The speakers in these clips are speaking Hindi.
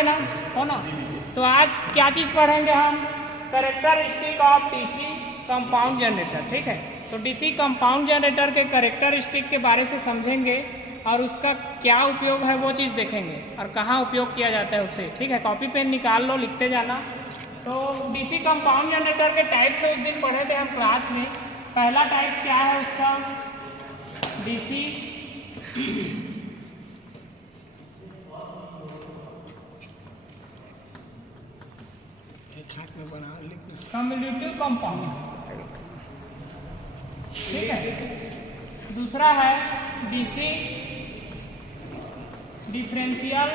होंगे ना, हो ना। तो आज क्या चीज़ पढ़ेंगे हम, characteristic of DC compound generator. ठीक है, तो डीसी कंपाउंड जनरेटर के कैरेक्टरिस्टिक के बारे से समझेंगे और उसका क्या उपयोग है वो चीज़ देखेंगे और कहाँ उपयोग किया जाता है उससे। ठीक है, कॉपी पेन निकाल लो, लिखते जाना। तो डीसी कंपाउंड जनरेटर के टाइप्स उस दिन पढ़े थे हम क्लास में। पहला टाइप क्या है उसका, डीसी कम्युलेटिव कंपाउंड। ठीक है, दूसरा है डीसी डिफरेंशियल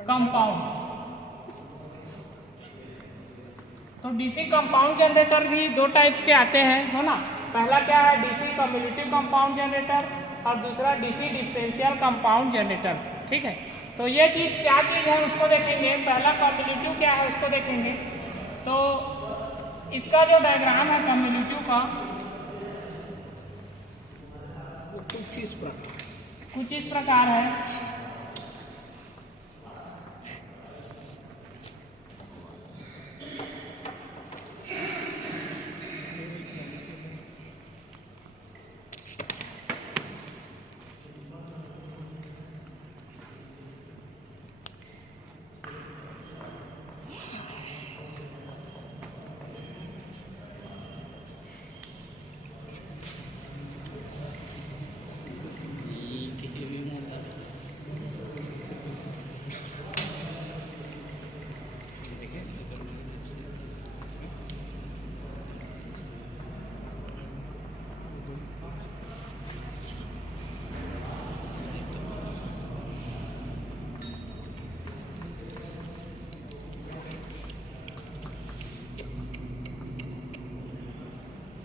कंपाउंड। तो डीसी कंपाउंड जनरेटर भी दो टाइप्स के आते हैं, है ना। पहला क्या है, डीसी कम्युलेटिव कंपाउंड जनरेटर, और दूसरा डीसी डिफरेंशियल कंपाउंड जनरेटर। ठीक है, तो ये चीज़ क्या चीज़ है उसको देखेंगे। पहला कम्युलेटिव क्या है उसको देखेंगे। तो इसका जो डायग्राम है कम्युलेटिव का, कुछ इस प्रकार है।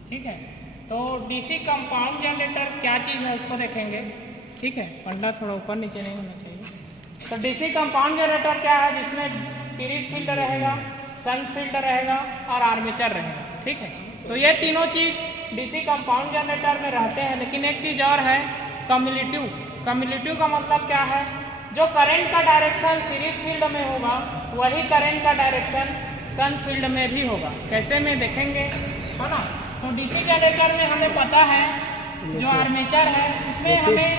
ठीक है, तो डीसी कंपाउंड जनरेटर क्या चीज़ है उसको देखेंगे। ठीक है, पढ़ना थोड़ा ऊपर नीचे नहीं होना चाहिए। तो डीसी कंपाउंड जनरेटर क्या है, जिसमें सीरीज फील्ड रहेगा, शन फील्ड रहेगा और आर्मेचर रहेगा। ठीक है, तो ये तीनों चीज़ डीसी कंपाउंड जनरेटर में रहते हैं। लेकिन एक चीज़ और है, कम्युलेटिव। कम्युलेटिव का मतलब क्या है, जो करंट का डायरेक्शन सीरीज फील्ड में होगा वही करंट का डायरेक्शन शन फील्ड में भी होगा। कैसे में देखेंगे, है ना। तो डीसी जनरेटर में हमें पता है जो आर्मेचर है उसमें हमें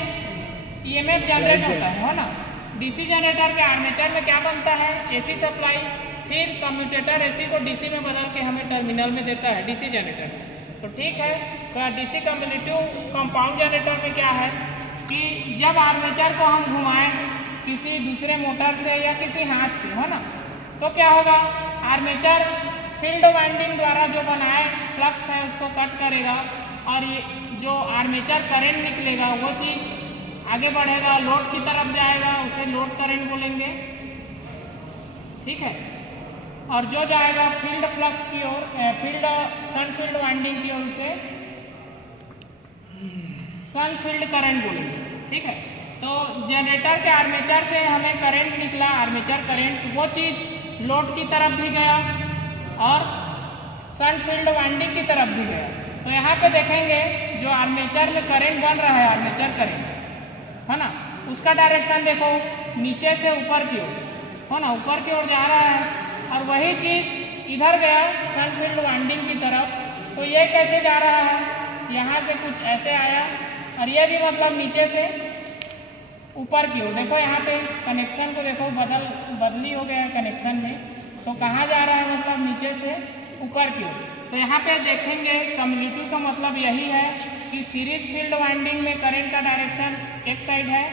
ईएमएफ जनरेट होता है ना। डीसी जनरेटर के आर्मेचर में क्या बनता है, एसी सप्लाई, फिर कम्यूटेटर एसी को डीसी में बदल के हमें टर्मिनल में देता है डीसी जनरेटर। तो ठीक है, तो डीसी कम्युलेटिव कंपाउंड जनरेटर में क्या है कि जब आर्मेचर को हम घुमाएं किसी दूसरे मोटर से या किसी हाथ से, है ना, तो क्या होगा, आर्मेचर फील्ड वाइंडिंग द्वारा जो बनाए फ्लक्स है उसको कट करेगा और ये जो आर्मेचर करंट निकलेगा वो चीज़ आगे बढ़ेगा, लोड की तरफ जाएगा, उसे लोड करंट बोलेंगे। ठीक है, और जो जाएगा फील्ड फ्लक्स की ओर, फील्ड सन फील्ड वाइंडिंग की ओर, उसे सन फील्ड करंट बोलेंगे। ठीक है, तो जनरेटर के आर्मेचर से हमें करंट निकला, आर्मेचर करंट, वो चीज़ लोड की तरफ भी गया और सन फील्ड वाइंडिंग की तरफ भी गया। तो यहाँ पे देखेंगे जो आर्मेचर में करंट बन रहा है, आर्मेचर करंट, है ना, उसका डायरेक्शन देखो नीचे से ऊपर की ओर, है ना, ऊपर की ओर जा रहा है। और वही चीज़ इधर गया सन फील्ड वाइंडिंग की तरफ। तो ये कैसे जा रहा है, यहाँ से कुछ ऐसे आया और ये भी मतलब नीचे से ऊपर की ओर। देखो यहाँ पे कनेक्शन को देखो, बदली हो गया है कनेक्शन में। तो कहाँ जा रहा है, मतलब नीचे से ऊपर की ओर। तो यहाँ पे देखेंगे कम्युलेटिव का मतलब यही है कि सीरीज फील्ड वाइंडिंग में करंट का डायरेक्शन एक साइड है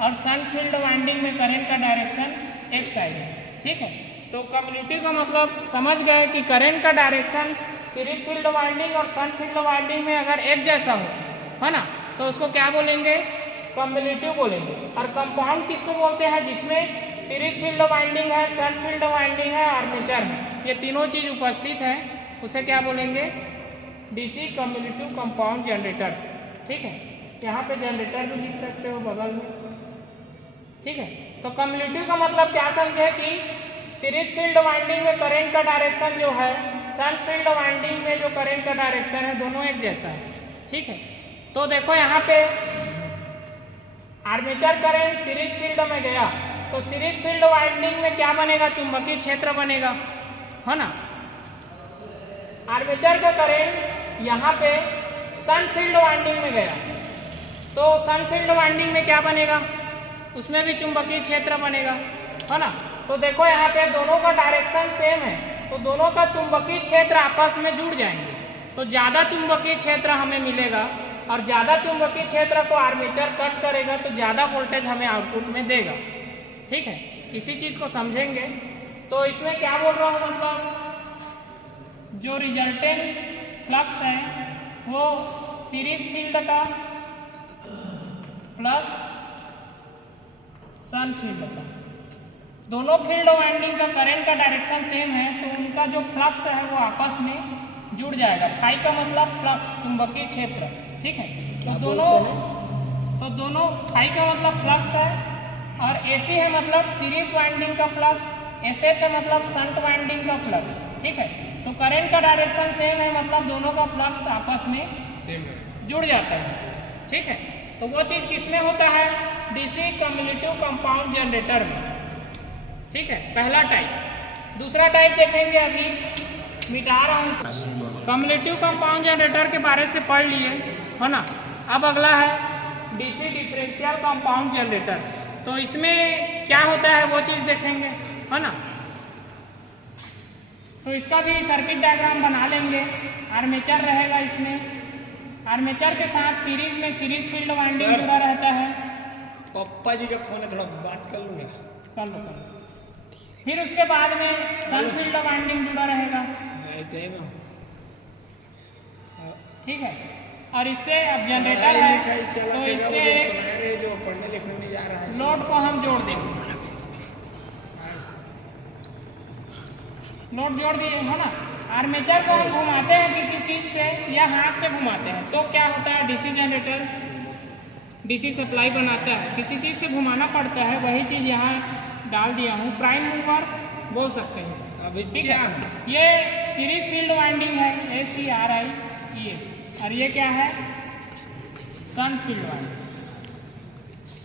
और सन फील्ड वाइंडिंग में करंट का डायरेक्शन एक साइड है। ठीक है, तो कम्युलेटिव का मतलब समझ गए कि करंट का डायरेक्शन सीरीज फील्ड वाइंडिंग और सन फील्ड वाइंडिंग में अगर एक जैसा हो, है ना, तो उसको क्या बोलेंगे, कम्युलेटिव बोलेंगे। और कंपाउंड किसको बोलते हैं, जिसमें सीरीज फील्ड वाइंडिंग है, सन फील्ड वाइंडिंग है, आर्मेचर है, ये तीनों चीज़ उपस्थित है, उसे क्या बोलेंगे, डीसी कम्युलेटिव कंपाउंड जनरेटर। ठीक है, यहाँ पे जनरेटर भी लिख सकते हो बगल में। ठीक है, तो कम्युलेटिव का मतलब क्या समझे कि सीरीज फील्ड वाइंडिंग में करंट का डायरेक्शन जो है, सन फील्ड वाइंडिंग में जो करंट का डायरेक्शन है, दोनों एक जैसा है। ठीक है, तो देखो यहाँ पे आर्मेचर करंट सीरीज फील्ड में गया तो सीरीज फील्ड वाइंडिंग में क्या बनेगा, चुंबकीय क्षेत्र बनेगा, है ना। आर्मेचर का करंट यहाँ पे सन फील्ड वाइंडिंग में गया तो सन फील्ड वाइंडिंग में क्या बनेगा, उसमें भी चुंबकीय क्षेत्र बनेगा, है ना। तो देखो यहाँ पे दोनों का डायरेक्शन सेम है तो दोनों का चुंबकीय क्षेत्र आपस में जुड़ जाएंगे तो ज़्यादा चुंबकीय क्षेत्र हमें मिलेगा और ज़्यादा चुंबकीय क्षेत्र को आर्मेचर कट करेगा तो ज़्यादा वोल्टेज हमें आउटपुट में देगा। ठीक है, इसी चीज़ को समझेंगे। तो इसमें क्या बोल रहा हूँ, मतलब जो रिजल्टेंट फ्लक्स है वो सीरीज फील्ड का प्लस सन फील्ड का, दोनों फील्ड वाइंडिंग का करंट का डायरेक्शन सेम है तो उनका जो फ्लक्स है वो आपस में जुड़ जाएगा। फाई का मतलब फ्लक्स, चुंबकीय क्षेत्र। ठीक है, तो दोनों फाई का मतलब फ्लक्स है और एसी है मतलब सीरीज वाइंडिंग का फ्लक्स, एसएच है मतलब शंट वाइंडिंग का फ्लक्स। ठीक है, तो करंट का डायरेक्शन सेम है मतलब दोनों का फ्लक्स आपस में जुड़ जाता है। ठीक है, तो वो चीज़ किसमें होता है, डीसी कम्युलेटिव कंपाउंड जनरेटर में। ठीक है, पहला टाइप। दूसरा टाइप देखेंगे, अभी मिटा रहा हूँ। कम्युलेटिव कंपाउंड जनरेटर के बारे से पढ़ लिए, है ना। अब अगला है डीसी डिफरेंशियल कंपाउंड जनरेटर। तो इसमें क्या होता है वो चीज़ देखेंगे, है ना। तो इसका भी सर्किट डायग्राम बना लेंगे। आर्मेचर रहेगा इसमें, आर्मेचर के साथ सीरीज में सीरीज फील्ड वाइंडिंग जुड़ा रहता है। पप्पा जी का फोन है, थोड़ा बात कर लूँगा। कर लो। फिर उसके बाद में सन फील्ड वाइंडिंग जुड़ा रहेगा। ठीक है, और इससे अब जनरेटर है तो इससे जो पढ़ने लिखने में जा रहा है लोड को हम जोड़ देंगे। लोड जोड़ दिए, है ना। आर्मेचर को हम घुमाते हैं किसी चीज़ से या हाथ से घुमाते हैं तो क्या होता है, डीसी जनरेटर डीसी सप्लाई बनाता है, किसी चीज़ से घुमाना पड़ता है। वही चीज़ यहाँ डाल दिया हूँ, प्राइम मूवर बोल सकते हैं इसे। ठीक है, ये सीरीज फील्ड वाइंडिंग है, ACRIES, और ये क्या है, सन फील्ड वाइंडिंग।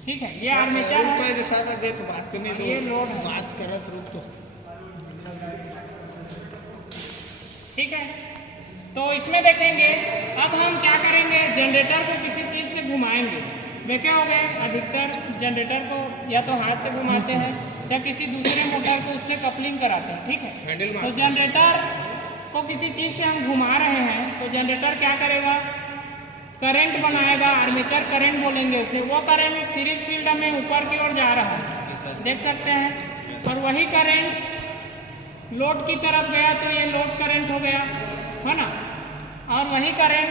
ठीक है, ये आर्मेचर है। तो बात करनी तो ये लोड है, बात कर रहा तो। ठीक है, तो इसमें देखेंगे। अब हम क्या करेंगे, जनरेटर को किसी चीज़ से घुमाएंगे। देखे होंगे अधिकतर जनरेटर को या तो हाथ से घुमाते हैं या किसी दूसरे मोटर को उससे कपलिंग कराते हैं। ठीक है, तो जनरेटर को किसी चीज़ से हम घुमा रहे हैं तो जनरेटर क्या करेगा, करंट बनाएगा, आर्मेचर करंट बोलेंगे उसे। वो करंट सीरीज फील्ड में ऊपर की ओर जा रहा है, देख सकते हैं। और वही करंट लोड की तरफ गया तो ये लोड करंट हो गया, है ना। और वही करंट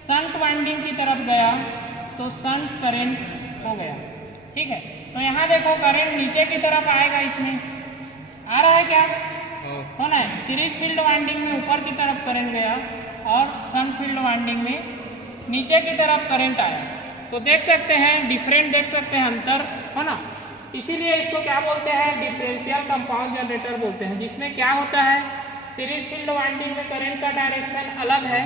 शंट वाइंडिंग की तरफ गया तो शंट करंट हो गया। ठीक है, तो यहाँ देखो करंट नीचे की तरफ आएगा, इसमें आ रहा है क्या, है ना। सीरीज फील्ड वाइंडिंग में ऊपर की तरफ करंट गया और शंट फील्ड वाइंडिंग में नीचे की तरफ करंट आया। तो देख सकते हैं डिफरेंट, देख सकते हैं अंतर, है ना। इसीलिए इसको क्या बोलते हैं, डिफरेंशियल कंपाउंड जनरेटर बोलते हैं, जिसमें क्या होता है, सीरीज फील्ड वाइंडिंग में करंट का डायरेक्शन अलग है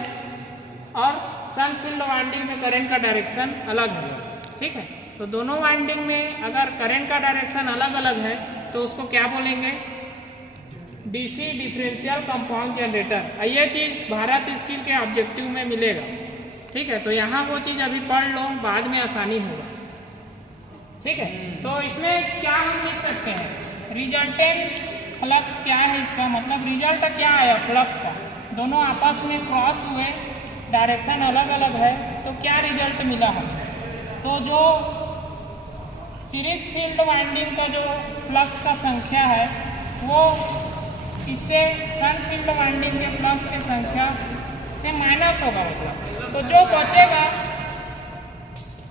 और सन फील्ड वाइंडिंग में करंट का डायरेक्शन अलग है। ठीक है, तो दोनों वाइंडिंग में अगर करंट का डायरेक्शन अलग अलग है तो उसको क्या बोलेंगे, डीसी डिफरेंशियल कंपाउंड जनरेटर। ये चीज़ भारत स्किल के ऑब्जेक्टिव में मिलेगा। ठीक है, तो यहाँ वो चीज़ अभी पढ़ लो, बाद में आसानी होगा। ठीक है, तो इसमें क्या हम लिख सकते हैं, रिजल्टेंट फ्लक्स क्या है, इसका मतलब रिजल्ट क्या आया फ्लक्स का, दोनों आपस में क्रॉस हुए, डायरेक्शन अलग अलग है तो क्या रिजल्ट मिला हमें। तो जो सीरीज फील्ड वाइंडिंग का जो फ्लक्स का संख्या है वो इससे सन फील्ड वाइंडिंग के फ्लक्स की संख्या से माइनस होगा, मतलब। तो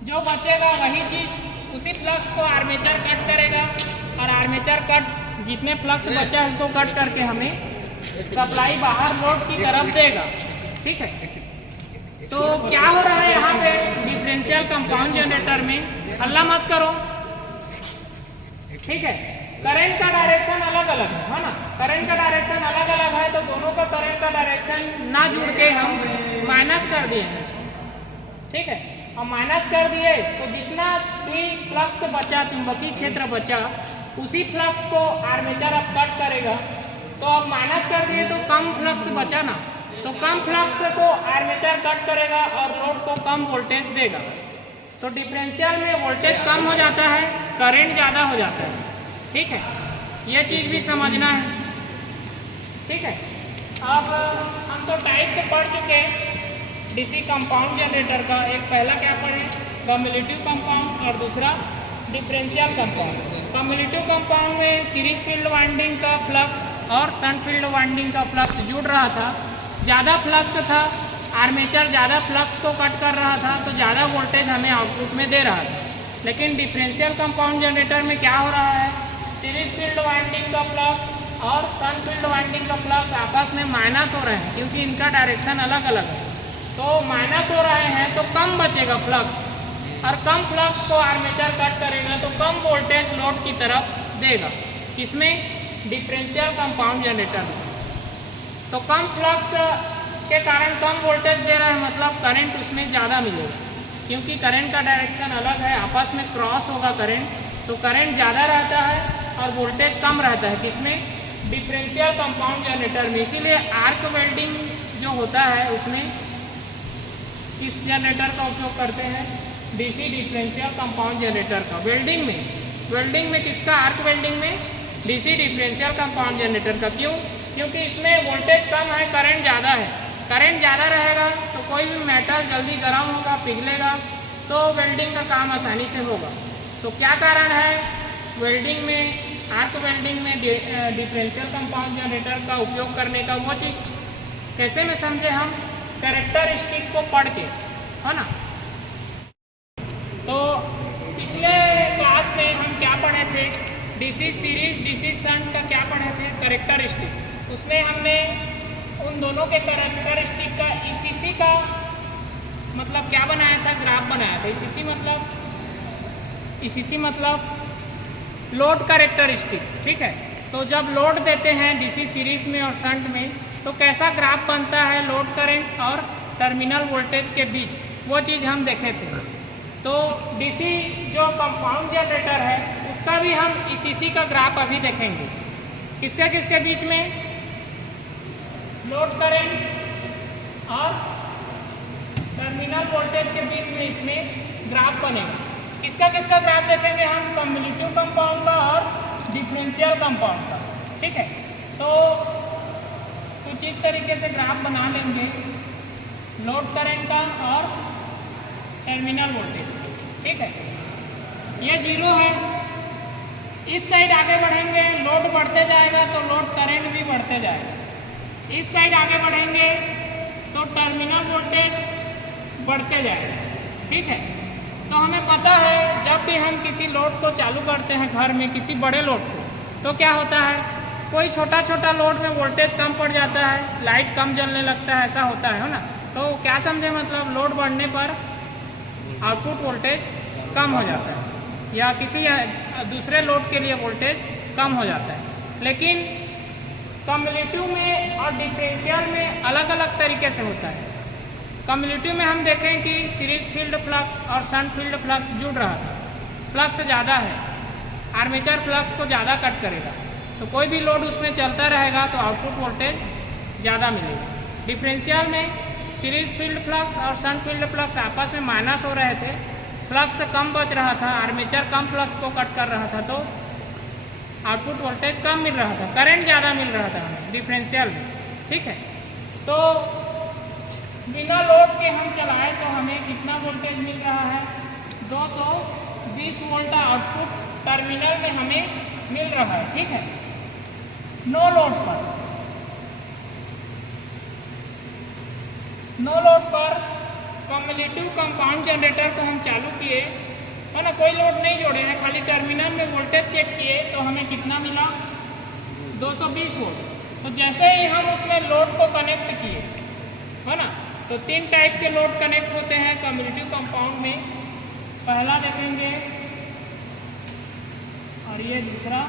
जो बचेगा वही चीज़, उसी फ्लक्स को आर्मेचर कट करेगा और आर्मेचर कट जितने फ्लक्स बचा है उसको कट करके हमें सप्लाई बाहर लोड की तरफ देगा। ठीक है, तो क्या हो रहा है यहाँ पे डिफरेंशियल कंपाउंड जनरेटर में, हल्ला मत करो। ठीक है, करंट का डायरेक्शन अलग अलग है ना, करंट का डायरेक्शन अलग अलग है तो दोनों का करंट का डायरेक्शन ना जुड़ के हम माइनस कर दिए हैं। ठीक है, और माइनस कर दिए तो जितना भी फ्लक्स बचा, चुंबकीय क्षेत्र बचा, उसी फ्लक्स को आर्मेचर अब कट करेगा। तो अब माइनस कर दिए तो कम फ्लक्स बचा ना, तो कम फ्लक्स को आर्मेचर कट करेगा और लोड को कम वोल्टेज देगा। तो डिफरेंशियल में वोल्टेज कम हो जाता है, करंट ज़्यादा हो जाता है। ठीक है, ये चीज़ भी समझना है। ठीक है, अब हम तो टाइप से पढ़ चुके हैं डीसी कंपाउंड जनरेटर का। एक पहला क्या पढ़े, कम्युलेटिव कंपाउंड, और दूसरा डिफरेंशियल कंपाउंड। कम्युलेटिव कंपाउंड में सीरीज फील्ड वाइंडिंग का फ्लक्स और शंट फील्ड वाइंडिंग का फ्लक्स जुड़ रहा था, ज़्यादा फ्लक्स था, आर्मेचर ज़्यादा फ्लक्स को कट कर रहा था, तो ज़्यादा वोल्टेज हमें आउटपुट में दे रहा था। लेकिन डिफरेंशियल कंपाउंड जनरेटर में क्या हो रहा है, सीरीज फील्ड वाइंडिंग का फ्लक्स और शंट फील्ड वाइंडिंग का फ्लक्स आपस में माइनस हो रहे हैं, क्योंकि इनका डायरेक्शन अलग अलग है। तो माइनस हो रहे हैं तो कम बचेगा फ्लक्स, और कम फ्लक्स को आर्मेचर कट करेगा तो कम वोल्टेज लोड की तरफ देगा। किसमें, डिफरेंशियल कंपाउंड जनरेटर में। तो कम फ्लक्स के कारण कम वोल्टेज दे रहा है, मतलब करंट उसमें ज़्यादा मिलेगा, क्योंकि करंट का डायरेक्शन अलग है, आपस में क्रॉस होगा करंट, तो करंट ज़्यादा रहता है और वोल्टेज कम रहता है। किसमें, डिफरेंशियल कंपाउंड जनरेटर में। इसीलिए आर्क वेल्डिंग जो होता है उसमें किस जनरेटर का उपयोग करते हैं, डीसी डिफरेंशियल कंपाउंड जनरेटर का। वेल्डिंग में किसका, आर्क वेल्डिंग में डीसी डिफरेंशियल कंपाउंड जनरेटर का। क्यों, क्योंकि इसमें वोल्टेज कम है, करंट ज़्यादा है। करंट ज़्यादा रहेगा तो कोई भी मेटल जल्दी गर्म होगा, पिघलेगा, तो वेल्डिंग का काम आसानी से होगा। तो क्या कारण है वेल्डिंग में, आर्क वेल्डिंग में डिफरेंशियल कंपाउंड जनरेटर का उपयोग करने का? वो चीज़ कैसे में समझे हम, कैरेक्टरिस्टिक को पढ़ के, है ना। तो पिछले क्लास में हम क्या पढ़े थे, डीसी सीरीज, डीसी शंट का क्या पढ़े थे, कैरेक्टरिस्टिक। उसमें हमने उन दोनों के कैरेक्टरिस्टिक का ईसीसी का मतलब क्या बनाया था, ग्राफ बनाया था। ईसीसी मतलब लोड कैरेक्टरिस्टिक। ठीक है, तो जब लोड देते हैं डीसी सीरीज में और शंट में, तो कैसा ग्राफ बनता है लोड करंट और टर्मिनल वोल्टेज के बीच, वो चीज़ हम देखे थे। तो डीसी जो कंपाउंड जनरेटर है उसका भी हम ईसीसी का ग्राफ अभी देखेंगे। किसके किसके बीच में, लोड करंट और टर्मिनल वोल्टेज के बीच में इसमें ग्राफ बनेगा। किसका किसका ग्राफ देखेंगे हम, कम्युलेटिव कंपाउंड का और डिफरेंशियल कंपाउंड का। ठीक है, तो कुछ इस तरीके से ग्राफ बना लेंगे, लोड करंट का और टर्मिनल वोल्टेज का। ठीक है, ये जीरो है। इस साइड आगे बढ़ेंगे, लोड बढ़ते जाएगा तो लोड करंट भी बढ़ते जाएगा। इस साइड आगे बढ़ेंगे तो टर्मिनल वोल्टेज बढ़ते जाएगा। ठीक है, तो हमें पता है जब भी हम किसी लोड को चालू करते हैं घर में, किसी बड़े लोड को, तो क्या होता है, कोई छोटा छोटा लोड में वोल्टेज कम पड़ जाता है, लाइट कम जलने लगता है, ऐसा होता है ना। तो क्या समझे, मतलब लोड बढ़ने पर आउटपुट वोल्टेज कम हो जाता है, या किसी दूसरे लोड के लिए वोल्टेज कम हो जाता है। लेकिन कम्युलेटिव में और डिफरेंशियल में अलग अलग तरीके से होता है। कम्युलेटिव में हम देखें कि सीरीज फील्ड फ्लक्स और शंट फील्ड फ्लक्स जुड़ रहा था, फ्लक्स ज़्यादा है, आर्मेचर फ्लक्स को ज़्यादा कट करेगा, तो कोई भी लोड उसमें चलता रहेगा तो आउटपुट वोल्टेज ज़्यादा मिलेगा। डिफरेंशियल में सीरीज फील्ड फ्लक्स और शंट फील्ड फ्लक्स आपस में माइनस हो रहे थे, फ्लक्स कम बच रहा था, आर्मेचर कम फ्लक्स को कट कर रहा था, तो आउटपुट वोल्टेज कम मिल रहा था, करंट ज़्यादा मिल रहा था हमें डिफरेंशियल में। ठीक है, तो बिना लोड के हम चलाएं तो हमें कितना वोल्टेज मिल रहा है, 220 वोल्ट आउटपुट टर्मिनल में हमें मिल रहा है। ठीक है, नो लोड पर कम्युलेटिव कंपाउंड जनरेटर को हम चालू किए, है ना, कोई लोड नहीं जोड़े हैं, खाली टर्मिनल में वोल्टेज चेक किए तो हमें कितना मिला, 220 वोल्ट। तो जैसे ही हम उसमें लोड को कनेक्ट किए, है ना, तो 3 टाइप के लोड कनेक्ट होते हैं कम्युलेटिव कंपाउंड में। पहला देखेंगे और ये दूसरा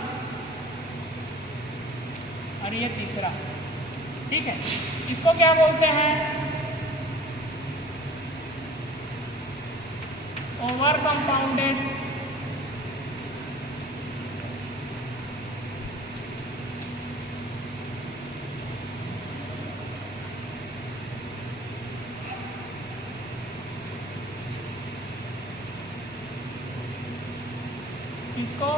और ये तीसरा। ठीक है, इसको क्या बोलते हैं, ओवर कंपाउंडेड इसको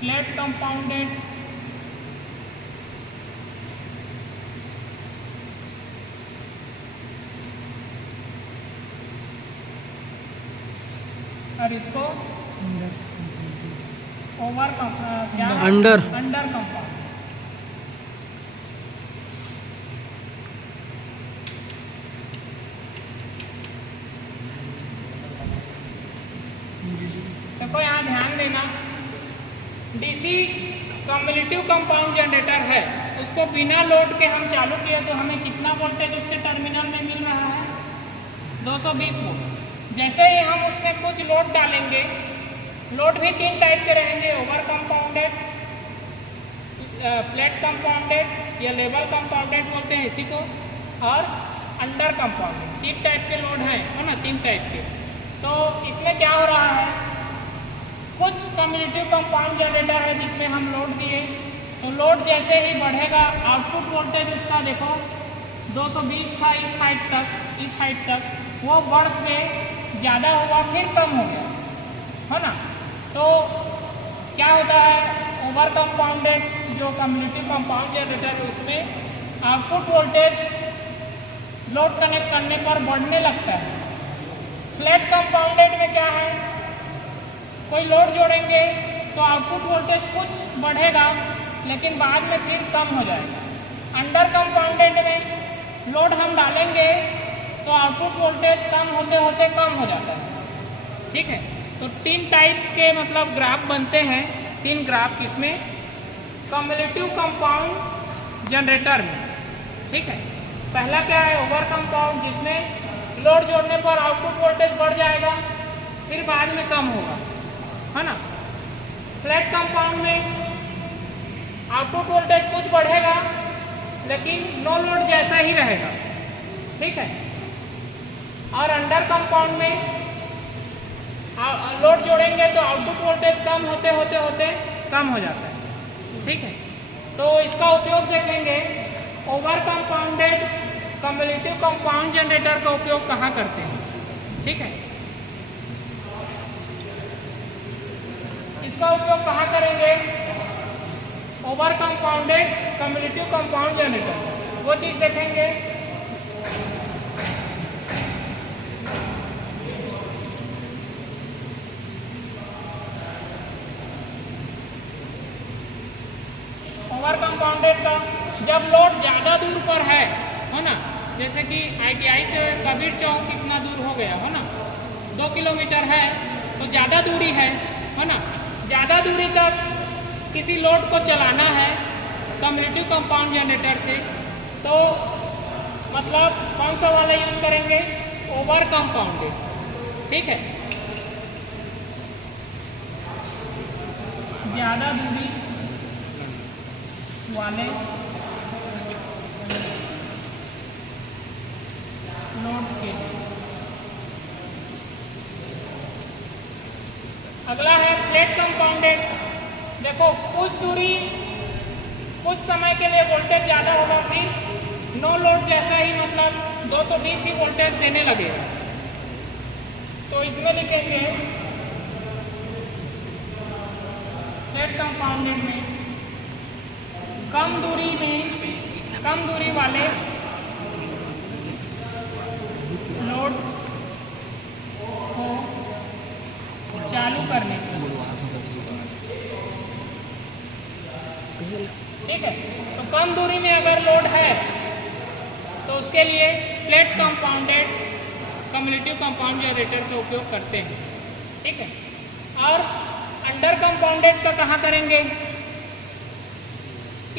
फ्लैट कंपाउंडेड और इसको ओवर क्या अंडर कंपाउंड। देखो यहाँ ध्यान देना, डीसी कम्युलेटिव कंपाउंड जनरेटर है, उसको बिना लोड के हम चालू किए तो हमें कितना वोल्टेज उसके टर्मिनल में मिल रहा है? 220 वोल्ट। जैसे ही हम उसमें कुछ लोड डालेंगे, लोड भी 3 टाइप के रहेंगे, ओवर कंपाउंडेड, फ्लैट कंपाउंडेड या लेवल कंपाउंडेड बोलते हैं इसी को, और अंडर कंपाउंडेड। 3 टाइप के लोड हैं, है ना, 3 टाइप के। तो इसमें क्या हो रहा है, कुछ कम्युलेटिव कंपाउंड जनरेटर है जिसमें हम लोड दिए, तो लोड जैसे ही बढ़ेगा आउटपुट वोल्टेज उसका देखो 220 था इस हाइट तक, वो बढ़ के ज़्यादा हुआ फिर कम हो गया, है ना। तो क्या होता है, ओवर कंपाउंडेड जो कम्युलेटिव कंपाउंड जनरेटर है उसमें आउटपुट वोल्टेज लोड कनेक्ट करने पर बढ़ने लगता है। फ्लैट कंपाउंडेड में क्या है, कोई लोड जोड़ेंगे तो आउटपुट वोल्टेज कुछ बढ़ेगा लेकिन बाद में फिर कम हो जाएगा। अंडर कंपाउंडेड में लोड हम डालेंगे तो आउटपुट वोल्टेज कम होते होते कम हो जाता है, ठीक है। तो 3 टाइप्स के मतलब ग्राफ बनते हैं, 3 ग्राफ किसमें, कम्युलेटिव कंपाउंड जनरेटर में, ठीक है। पहला क्या है, ओवर कंपाउंड, जिसमें लोड जोड़ने पर आउटपुट वोल्टेज बढ़ जाएगा फिर बाद में कम होगा, है ना। फ्लैट कंपाउंड में आउटपुट वोल्टेज कुछ बढ़ेगा लेकिन नो लोड जैसा ही रहेगा, ठीक है। और अंडर कंपाउंड में लोड जोड़ेंगे तो आउटपुट वोल्टेज कम होते कम हो जाता है, ठीक है। तो इसका उपयोग देखेंगे, over compounded cumulative compound generator का उपयोग कहाँ करते हैं, ठीक है। इसका उपयोग कहाँ करेंगे, over compounded cumulative compound generator, वो चीज़ देखेंगे। ओवर कंपाउंडेड का जब लोड ज़्यादा दूर पर है ना, जैसे कि ITI से कबीर चौक कितना दूर हो गया, है ना, 2 किलोमीटर है, तो ज़्यादा दूरी है ना। ज़्यादा दूरी तक किसी लोड को चलाना है कम्युलेटिव कंपाउंड जनरेटर से, तो मतलब कौन सा वाला यूज़ करेंगे, ओवर कंपाउंडेड, ठीक है। ज़्यादा दूरी वाले लोड के लिए। अगला है फ्लैट कंपाउंडेड। देखो कुछ समय के लिए वोल्टेज ज़्यादा होगा, फिर नो लोड जैसा ही मतलब 220 ही वोल्टेज देने लगेगा। तो इसमें लिखेंगे फ्लैट कंपाउंडेड में कम दूरी वाले लोड को चालू करने के लिए, ठीक है। तो कम दूरी में अगर लोड है तो उसके लिए flat compounded cumulative compound generator का उपयोग करते हैं, ठीक है। और अंडर कंपाउंडेड का कहाँ करेंगे,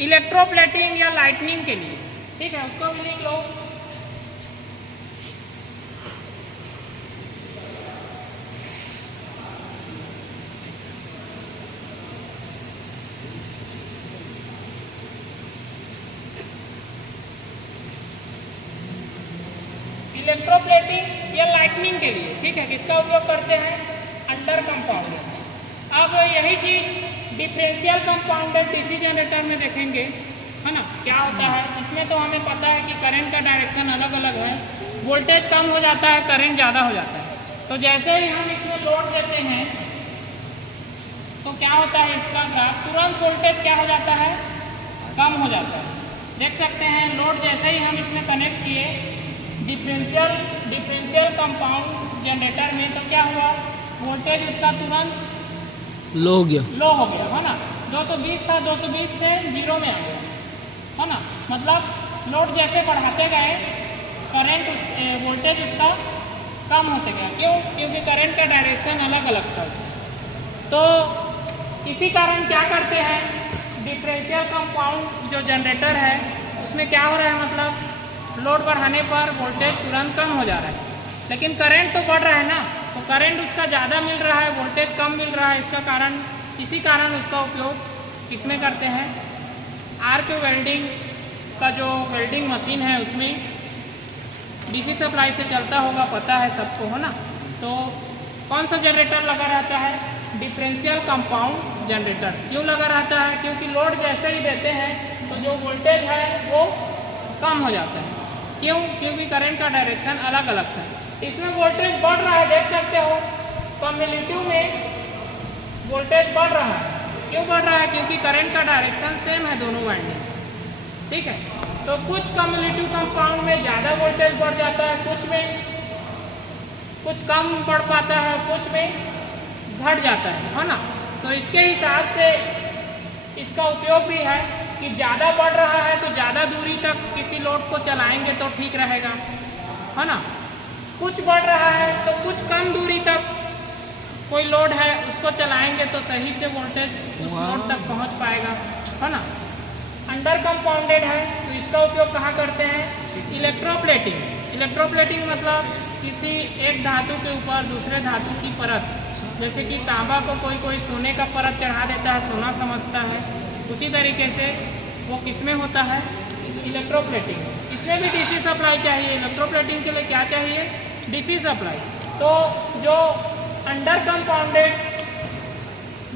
इलेक्ट्रोप्लेटिंग या लाइटनिंग के लिए, ठीक है, उसको भी लिख लो। इलेक्ट्रोप्लेटिंग या लाइटनिंग के लिए, ठीक है, किसका उपयोग करते हैं? Under compounded. अब यही चीज़ डिफरेंशियल कंपाउंडेड डीसी जनरेटर में देखेंगे, है ना, क्या होता है। इसमें तो हमें पता है कि करंट का डायरेक्शन अलग अलग है, वोल्टेज कम हो जाता है, करंट ज़्यादा हो जाता है। तो जैसे ही हम इसमें लोड देते हैं तो क्या होता है, इसका ग्राफ तुरंत वोल्टेज क्या हो जाता है, कम हो जाता है। देख सकते हैं लोड जैसे ही हम इसमें कनेक्ट किए डिफरेंशियल कंपाउंड जनरेटर में, तो क्या हुआ, वोल्टेज उसका तुरंत लो हो गया, है ना। 220 था, 220 से 0 में आ गया, है ना। मतलब लोड जैसे बढ़ाते गए करंट वोल्टेज उसका कम होते गया। क्यों? क्योंकि करंट का डायरेक्शन अलग अलग था उसमें। तो इसी कारण क्या करते हैं, डिफरेंशियल कंपाउंड जो जनरेटर है उसमें क्या हो रहा है, मतलब लोड बढ़ाने पर वोल्टेज तुरंत कम हो जा रहा है, लेकिन करंट तो बढ़ रहा है ना, तो करंट उसका ज़्यादा मिल रहा है, वोल्टेज कम मिल रहा है। इसका कारण, इसी कारण उसका उपयोग किसमें करते हैं, आर्क वेल्डिंग का जो वेल्डिंग मशीन है उसमें डीसी सप्लाई से चलता होगा, पता है सबको, है ना। तो कौन सा जनरेटर लगा रहता है, डिफरेंशियल कंपाउंड जनरेटर। क्यों लगा रहता है? क्योंकि लोड जैसे ही देते हैं तो जो वोल्टेज है वो कम हो जाता है। क्यों? क्योंकि करंट का डायरेक्शन अलग अलग था। इसमें वोल्टेज बढ़ रहा है, देख सकते हो कम्युलेटिव में वोल्टेज बढ़ रहा है। क्यों बढ़ रहा है? क्योंकि करंट का डायरेक्शन सेम है दोनों वाइंडिंग, ठीक है। तो कुछ कम्युलेटिव कंपाउंड में ज़्यादा वोल्टेज बढ़ जाता है, कुछ में कुछ कम बढ़ पाता है, कुछ में घट जाता है ना। तो इसके हिसाब से इसका उपयोग भी है कि ज़्यादा बढ़ रहा है तो ज़्यादा दूरी तक किसी लोड को चलाएंगे तो ठीक रहेगा, है ना। कुछ बढ़ रहा है तो कुछ कम दूरी तक कोई लोड है उसको चलाएंगे तो सही से वोल्टेज उस लोड तक पहुंच पाएगा, है ना। अंडर कंपाउंडेड है तो इसका उपयोग कहाँ करते हैं, इलेक्ट्रोप्लेटिंग। इलेक्ट्रोप्लेटिंग मतलब किसी एक धातु के ऊपर दूसरे धातु की परत, जैसे कि तांबा को कोई कोई सोने का परत चढ़ा देता है, सोना समझता है, उसी तरीके से वो किसमें होता है, इलेक्ट्रोप्लेटिंग। इसमें भी डीसी सप्लाई चाहिए। इलेक्ट्रोप्लेटिंग के लिए क्या चाहिए, डीसी सप्लाई। तो जो अंडर कंपाउंडेड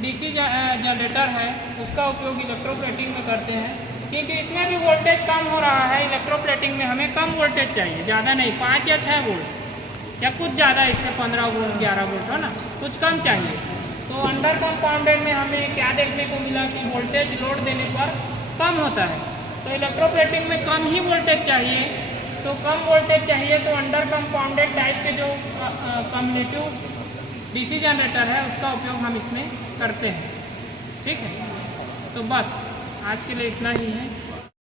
डीसी जनरेटर है उसका उपयोग इलेक्ट्रोप्लेटिंग में करते हैं, क्योंकि इसमें भी वोल्टेज कम हो रहा है। इलेक्ट्रोप्लेटिंग में हमें कम वोल्टेज चाहिए, ज़्यादा नहीं, 5 या 6 वोल्ट या कुछ ज़्यादा, इससे 15 वोल्ट 11 वोल्ट, है ना, कुछ कम चाहिए। तो अंडर कंपाउंडेड में हमें क्या देखने को मिला कि वोल्टेज लोड देने पर कम होता है। तो इलेक्ट्रोप्लेटिंग में कम ही वोल्टेज चाहिए, तो कम वोल्टेज चाहिए तो अंडर कंपाउंडेड टाइप के जो कम्युलेटिव डीसी जनरेटर है उसका उपयोग हम इसमें करते हैं, ठीक है। तो बस आज के लिए इतना ही है।